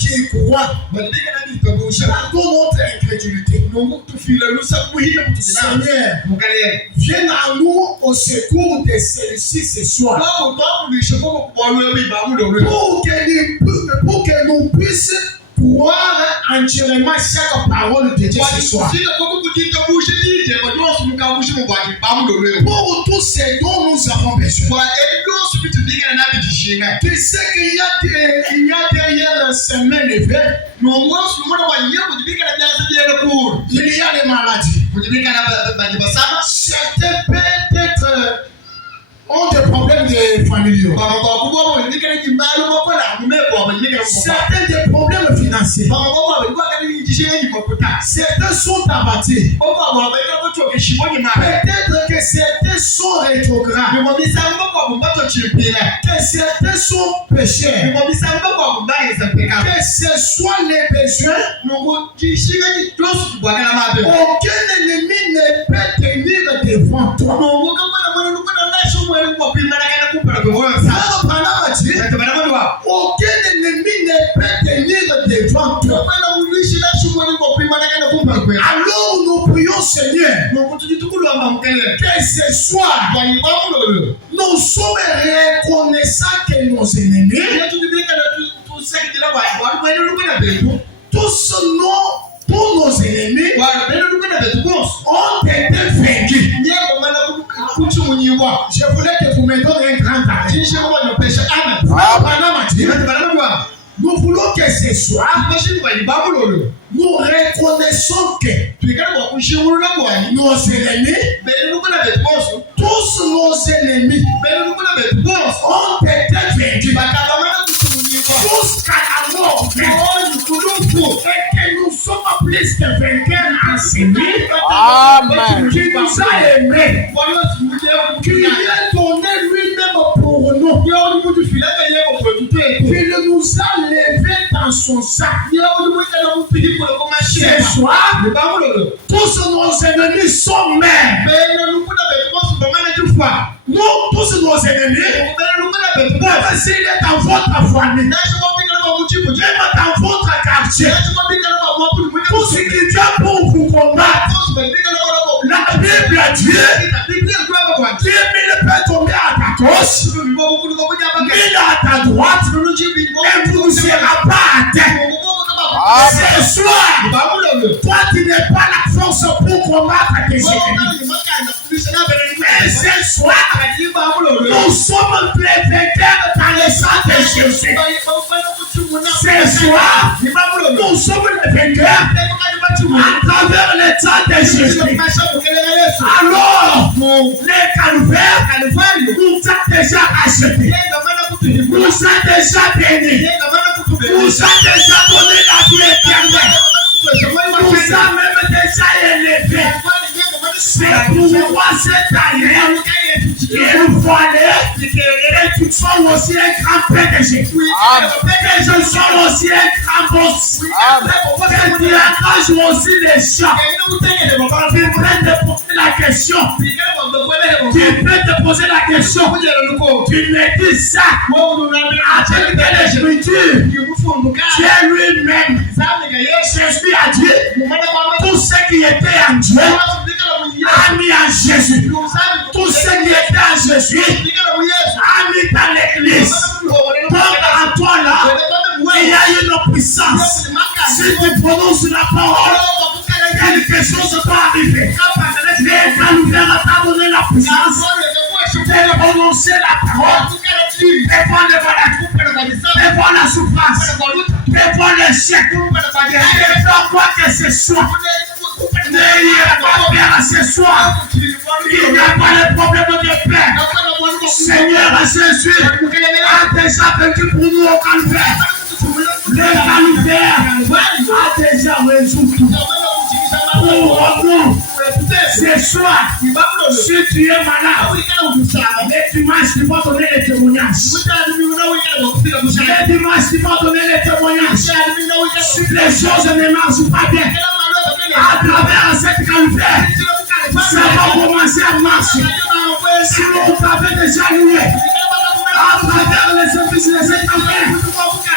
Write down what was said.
qui croient dans notre incrédulité. Seigneur, viens à nous au secours de celle-ci ce soir. Pour que nous puissions croire entièrement chaque parole de Dieu ce soir. Pour tout ce dont nous avons besoin. Tu sais qu'il y a derrière ces mains levées, il y a des maladies. Certains peut-être ont des problèmes familiaux. Certains des problèmes financiers. Certains sont abattus. Peut-être que certains sont rétrogrades. Que certains sont pécheurs. Que ce soit les pécheurs. Aucun ennemi ne peut tenir devant toi. Aucun ennemi ne peut tenir devant toi. Alors nous prions Seigneur que ce soir nous sommes reconnaissants que nos ennemis, tous nos ennemis ont été vaincus. Je voulais que vous me donniez un grand avis. Nous voulons que ce soir, nous reconnaissons que nos ennemis, tous nos ennemis, ont été vaincus jusqu'à la mort. Et que nous sommes plus que vainqueurs en celui qui nous a aimés, qui a donné lui-même pour nous, qui nous a levés dans son sac. Ce soir, tous nos ennemis sont morts. Nous, tous nos ennemis, même s'il est dans votre famille, même dans votre quartier, tout ce qui vient pour vous combattre, la Bible dit, Dieu peut tomber à ta gauche, il à ta droite, et vous ne serez pas à terre. Ce soir, toi tu n'es pas la force pour combattre tes ennemis. Mais ce soir, nous sommes les vainqueurs dans le sang de Jésus. Ce soir, nous sommes les vainqueurs à travers le sang de Jésus. Alors, les calvaires nous a déjà achetés, nous a déjà bénis, nous a déjà donné la vie éternelle, nous a même déjà élevés. C'est pourquoi cette année, il fallait que tu sois aussi un grand PDG, que je sois aussi un grand boss, que tu engages aussi les gens. Tu peux te poser la question. Tu peux te poser la question. Tu me dis ça avec quelle écriture? Dieu lui-même, Jésus a dit, tout ce qui était en Dieu a mis en Jésus. Tout ce qui était en Jésus a mis dans l'église. Donc en toi là, il y a une puissance. Si tu prononces la parole, quelque chose va arriver. Les calvaires t'a donné la puissance de prononcer la parole devant les maladies, devant la souffrance, devant l'échec, devant quoi que ce soit. N'ayez pas peur ce soir. Il n'y a pas de problème de paix. Seigneur Jésus a déjà vaincu pour nous au calvaire. Le calvaire a déjà résolu tout. Pour nous, ce soir, si tu es malade, les dimanches, tu vas donner les témoignages. Les dimanches, tu vas donner les témoignages. Si les choses ne marchent pas bien, à travers cette calvaire, ça va commencer à marcher. Si vous avez déjà loué, à travers les services, les états